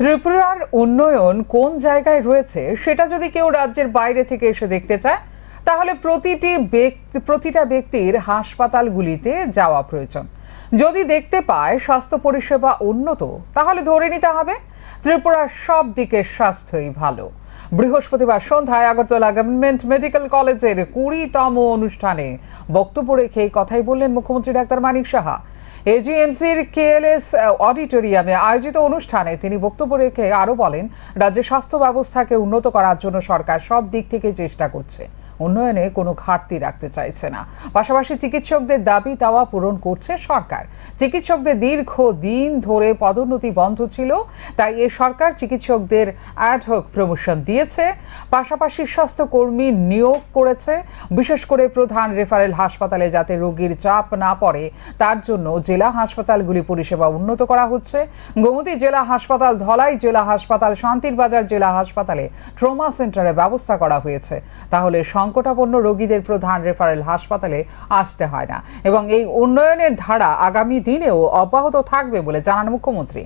ত্রিপুরার উন্নয়ন কোন জায়গায় রয়েছে সেটা যদি কেউ রাজ্যের বাইরে থেকে এসে দেখতে চায়, তাহলে প্রতিটি ব্যক্তি, প্রতিটা ব্যক্তির হাসপাতালগুলিতে যাওয়া প্রয়োজন। যদি দেখতে পায় স্বাস্থ্য পরিষেবা উন্নত, তাহলে ধরে নিতে হবে ত্রিপুরার সব দিকের স্বাস্থ্যই ভালো। বৃহস্পতিবার সন্ধ্যায় আগরতলা গভর্নমেন্ট মেডিকেল কলেজের কুড়িতম অনুষ্ঠানে বক্তব্য রেখে কথাই বললেন মুখ্যমন্ত্রী ডাক্তার মানিক সাহা। এজিএমসির কেএলএস অডিটোরিয়ামে আয়োজিত অনুষ্ঠানে তিনি বক্তব্য রেখে আরও বলেন, রাজ্যের স্বাস্থ্য ব্যবস্থাকে উন্নত করার জন্য সরকার সব দিক থেকে চেষ্টা করছে। উন্নয়নে কোনো ঘাটতি রাখতে চাইছে না। পাশাপাশি চিকিৎসকদের দাবি দাওয়া পূরণ করছে সরকার। চিকিৎসকদের দীর্ঘ দিন ধরে পদোন্নতি বন্ধ ছিল, তাই এ সরকার চিকিৎসকদের অ্যাডহক প্রমোশন দিয়েছে। পাশাপাশি স্বাস্থ্যকর্মী নিয়োগ করেছে, বিশেষ করে প্রধান রেফারেল হাসপাতালে যাতে রোগীর চাপ না পড়ে, তার জন্য জেলা হাসপাতালগুলি পরিষেবা উন্নত করা হচ্ছে। গোমতী জেলা হাসপাতাল, ধলাই জেলা হাসপাতাল, শান্তির বাজার জেলা হাসপাতালে ট্রমা সেন্টারে ব্যবস্থা করা হয়েছে। তাহলে সংকটাপন্ন রোগীদের প্রধান রেফারেল হাসপাতালে আসতে হয় না এবং এই উন্নয়নের ধারা আগামী দিনেও অব্যাহত থাকবে বলে জানান মুখ্যমন্ত্রী।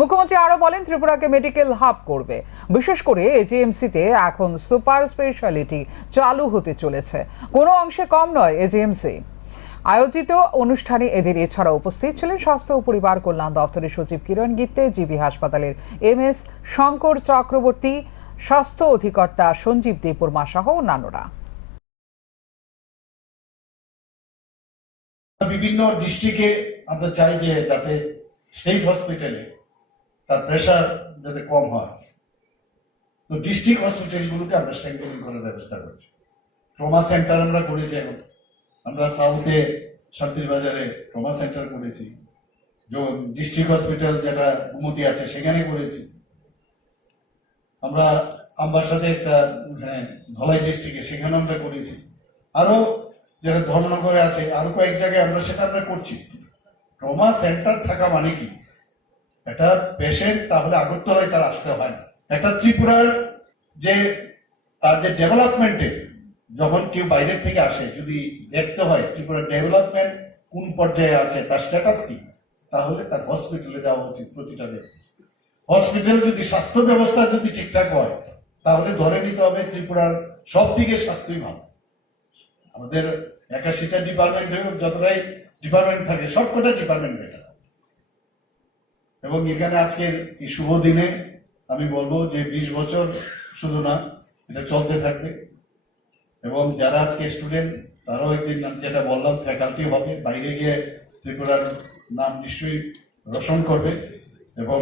মুখ্যমন্ত্রী আরও বলেন, ত্রিপুরাকে মেডিকেল হাব করবে। বিশেষ করে এজিএমসিতে এখন সুপার স্পেশালিটি চালু হতে চলেছে। কোনো অংশে কম নয় এজিএমসি। আয়োজিত অনুষ্ঠানে এদের এছাড়া উপস্থিত ছিলেন স্বাস্থ্য ও পরিবার কল্যাণ দপ্তরের সচিব কিরণ গিত্তে, জিবি হাসপাতালের এম এস শঙ্কর চক্রবর্তী, স্বাস্থ্য অধিকর্তা সঞ্জীব দেববর্মা সহ অন্যান্যরা। বিভিন্ন ডিস্ট্রিক্টে আমরা চাই যে যাতে স্টেট হসপিটালে তার প্রেশার যাতে কম হয়। তো ডিস্ট্রিক্ট হসপিটালগুলোকে আমরা স্ট্রেংথেনিং করার ব্যবস্থা করছি। ট্রমা সেন্টার আমরা করেছি এখন। আমরা সাউথে শান্তির বাজারে ট্রমা সেন্টার করেছি ডিস্ট্রিক্ট হসপিটাল যেটা গুমতি আছে সেখানে করেছি। আমরা আমার সাথে একটা হ্যাঁ ধলাই ডিস্ট্রিক্টে সেখানে আমরা করেছি। আরও যেটা ধর্মনগরে আছে, আরও কয়েক জায়গায় আমরা সেটা আমরা করছি। ট্রমা সেন্টার থাকা মানে কি? একটা পেশেন্ট তাহলে আগরতলায় তার আসতে হয় না। একটা ত্রিপুরার যে, তার যে ডেভেলপমেন্টে যখন কেউ বাইরের থেকে আসে, যদি দেখতে হয় ত্রিপুরার ডেভেলপমেন্ট কোন পর্যায়ে আছে, তার স্ট্যাটাস কি? তাহলে তার হসপিটালে যাওয়া উচিত প্রতিটা ব্যক্তি। হসপিটাল যদি স্বাস্থ্য ব্যবস্থা যদি ঠিকঠাক হয়, তাহলে ধরে নিতে হবে ত্রিপুরার সব দিকে স্বাস্থ্যই ভালো। আমাদের একাশিটা ডিপার্টমেন্ট যতটাই ডিপার্টমেন্ট থাকে, সবকটা ডিপার্টমেন্ট বেটার এবং এখানে আজকের এই শুভ দিনে আমি বলব যে বিশ বছর শুধু না, এটা চলতে থাকবে। এবং যারা আজকে স্টুডেন্ট তারাও একদিন যেটা বললাম ফ্যাকাল্টি হবে, বাইরে গিয়ে ত্রিপুরার নাম নিশ্চয়ই রোশন করবে। এবং